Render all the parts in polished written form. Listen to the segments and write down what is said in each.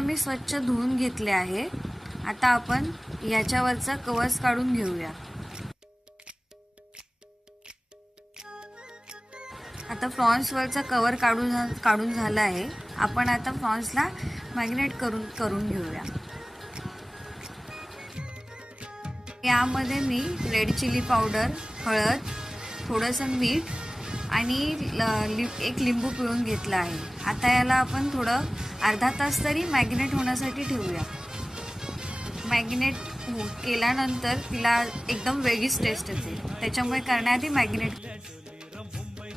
मी स्वच्छ धुवून घेतले आहे। आता आपण याच्यावरचा कवच काढून घेऊया। आता प्रॉन्सवरचा कवर काढून झाला आहे। आपण आता प्रॉन्सला मॅरिनेट करून घेऊया। यामध्ये मी रेड चिली पावडर, हळद, थोडंसं मीठ आणि एक लिंबू पिळून घेतला आहे। आता याला आपण थोडं अर्धा तास तरी मॅरिनेट होण्यासाठी ठेवूया। मॅरिनेट केल्यानंतर तिला एकदम वेगळीच टेस्ट येते, त्याच्यामुळे करण्याआधी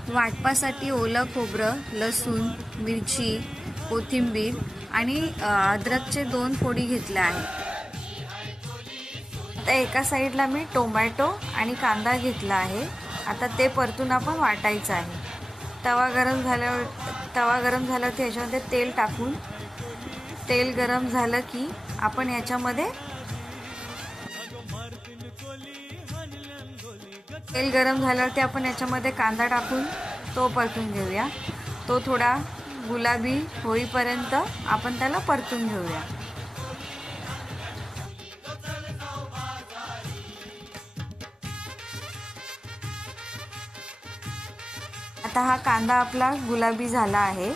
वाटपासाठी ओलं खोबरं, लसूण, मिरची, कोथिंबीर आणि अद्रकचे 2 फोडी घेतल्या आहेत। आता एका साईडला मी टोमॅटो आणि कांदा घेतला आहे। आता ते परतून आपण वाटायचं आहे। तवा गरम झाल्यावरती याच्यामध्ये तेल टाकून, तेल गरम झालं की आपण याच्यामध्ये कांदा टाकून तो परतून घेऊया। तो थोडा गुलाबी होईपर्यंत आपण त्याला परतून घेऊया। आता हा कांदा आपला गुलाबी झाला आहे।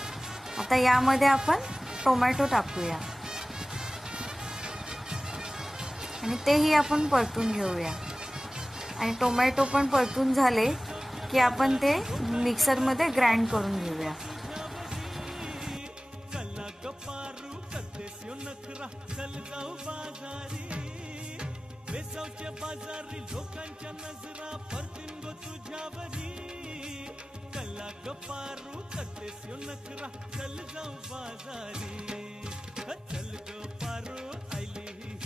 आता यामध्ये आपण टोमॅटो टाकूया आणि तेही आपण परतून घेऊया। आणि टोमॅटो पण परतून झाले की आपण ते मिक्सरमध्ये ग्राइंड करून घेऊया।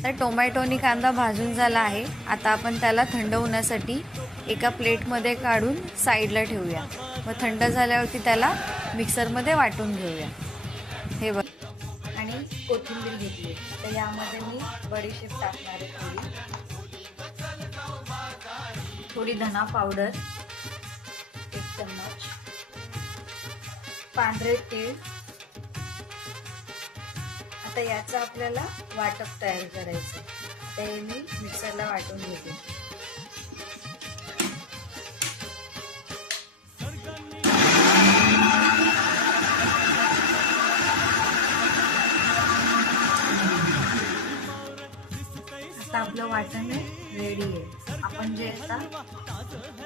तर टोमॅटो आणि कांदा भाजून झाला आहे। आता आपण त्याला थंड होण्यासाठी एका प्लेटमध्ये काढून साईडला ठेवूया व थंड झाल्यावरती त्याला मिक्सरमध्ये वाटून घेऊया। हे बघ, आणि कोथिंबीर घेतली। तर यामध्ये मी बडीशेप टाकणार आहे, थोडी धना पावडर, 1 चम्मच, पांढरे तीळ। आता याचं आपल्याला वाटप तयार करायचं। ते मी मिक्सरला वाटून घेते। आता आपलं वाटण रेडी आहे।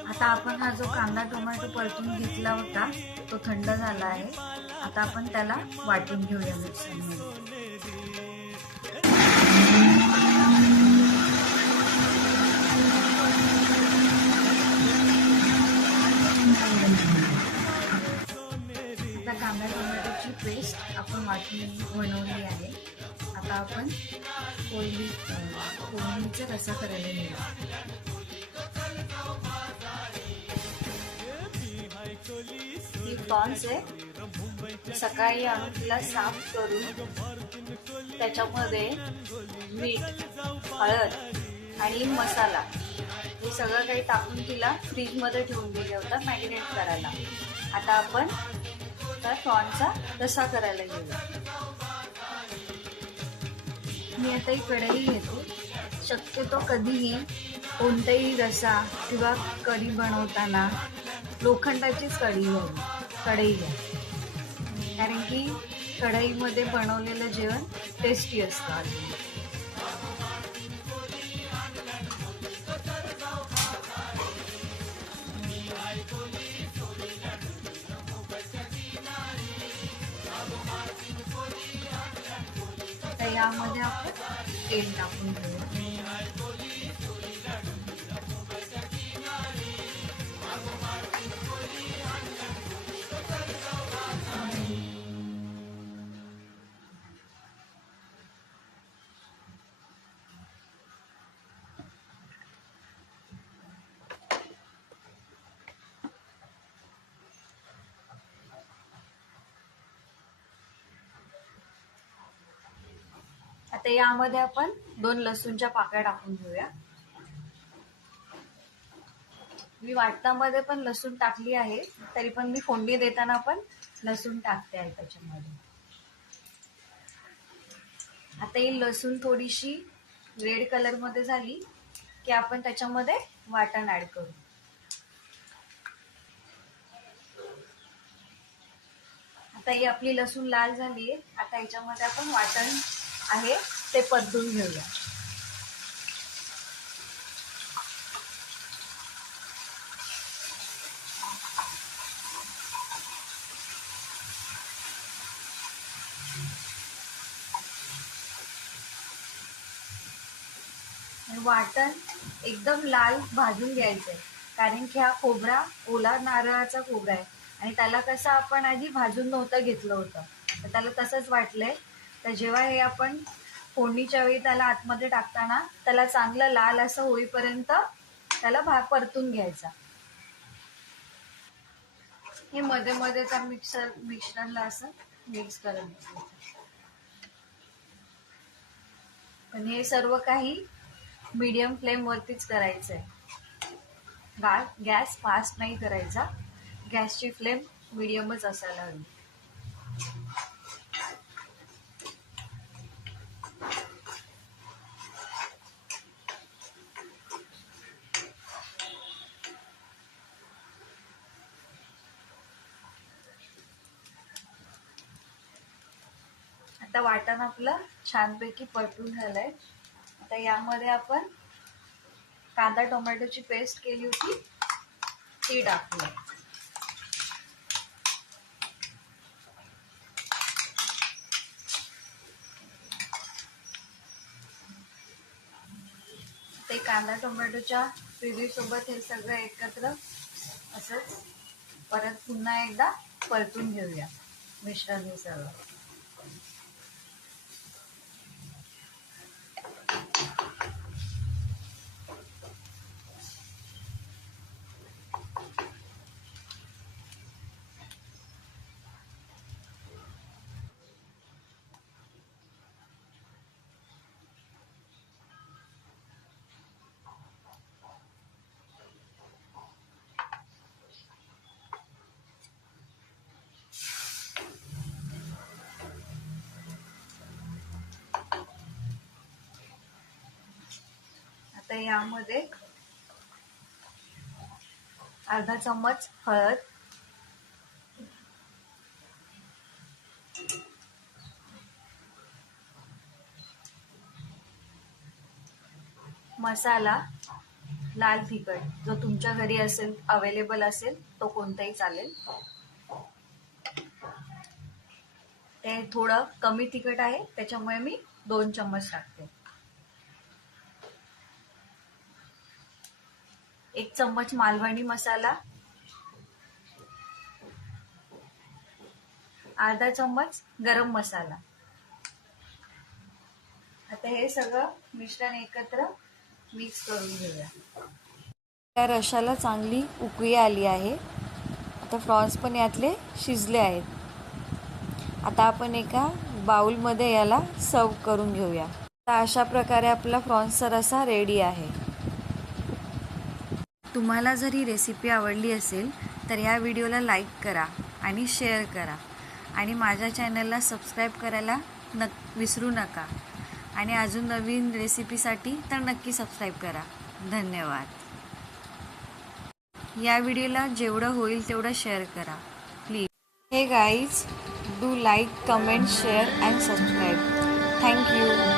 आता आपण हा जो कांदा टोमॅटो परतून घेतला होता तो थंड झाला आहे। आता आपण त्याला वाटून घेऊया मिक्सरमध्ये। आता कांदा टोमॅटोची पेस्ट आपण वाटून बनवली आहे। आता आपण फोडणीचा रस्सा करायला घेऊया। ही प्रॉन्स आहे, सकाळी आणून तिला साफ करून त्याच्यामध्ये मीठ, हळद आणि मसाला हे सगळं काही टाकून तिला फ्रीजमध्ये ठेवून दिले होता मॅरिनेट करायला। आता आपण त्या प्रॉन्सचा रस्सा करायला घेऊया। मी आता ही कढई घेतो। शक्यतो कधीही कोणताही रस्सा किंवा कढी बनवताना लोखंडाचीच कढई घ्या, कारण की कढईमध्ये बनवलेलं जेवण टेस्टी असतं। तर यामध्ये आपण तेल टाकून घेऊया। आता यामध्ये आपण 2 लसूणच्या पाकळ्या टाकून घेऊया। मी वाटणामध्ये पण लसूण टाकली आहे, तरी पण मी फोडणी देताना पण लसूण टाकते आहे त्याच्यामध्ये। आता ही लसूण थोडीशी रेड कलर मध्ये झाली की आपण त्याच्यामध्ये वाटण ऍड करू. आता ही आपली लसूण लाल झाली आहे. आता याच्यामध्ये आपण वाटण आहे ते परतून घेऊया. वाटण एकदम लाल भाजून घ्यायचंय, कारण की हा खोबरा ओला नारळाचा खोबरा आहे आणि त्याला कसं आपण आधी भाजून नव्हतं घेतलं होतं, तर त्याला तसंच वाटलंय. तर जेव्हा हे आपण फोडणीच्या वेळी त्याला आतमध्ये टाकताना त्याला चांगलं लाल असं होईपर्यंत त्याला परतून घ्यायचा. हे मध्ये मध्ये त्या मिश्रणला असं मिक्स करत घ्यायचं. पण हे सर्व काही मीडियम फ्लेम वरतीच करायचंय. गॅस फास्ट नाही करायचा, गॅसची फ्लेम मीडियमच असायला हवी. आता वाटण आपलं छानपैकी परतून झालंय. आता यामध्ये आपण कांदा टोमॅटोची पेस्ट केली होती ती टाकूया. ते कांदा टोमॅटोच्या प्युरी सोबत हे सगळं एकत्र असंच परत पुन्हा एकदा परतून घेऊया मिश्रण हे सगळं. आता यामध्ये अर्धा चम्मच हळद, मसाला लाल तिखट जो तुमच्या घरी असेल, अवेलेबल असेल तो कोणताही चालेल. ते थोडं कमी तिखट आहे त्याच्यामुळे मी 2 चम्मच टाकते. 1 चम्मच मालवणी मसाला, अर्धा चम्मच गरम मसाला. आता हे सगळं मिश्रण एकत्र मिक्स करून घेऊया. त्या रशाला चांगली उकळी आली आहे. आता फ्रॉन्स पण यातले शिजले आहेत. आता आपण एका बाउलमध्ये याला सर्व करून घेऊया. तर अशा प्रकारे आपला फ्रॉन्सचा रसा रेडी आहे. तुम्हाला जर ही रेसिपी आवडली असेल तर या व्हिडिओला लाईक करा आणि शेअर करा आणि माझ्या चॅनलला सबस्क्राईब करायला विसरू नका. आणि अजून नवीन रेसिपीसाठी तर नक्की सबस्क्राईब करा. धन्यवाद. या व्हिडिओला जेवढं होईल तेवढं शेअर करा प्लीज. हे guys, do like, comment, share and subscribe. Thank you.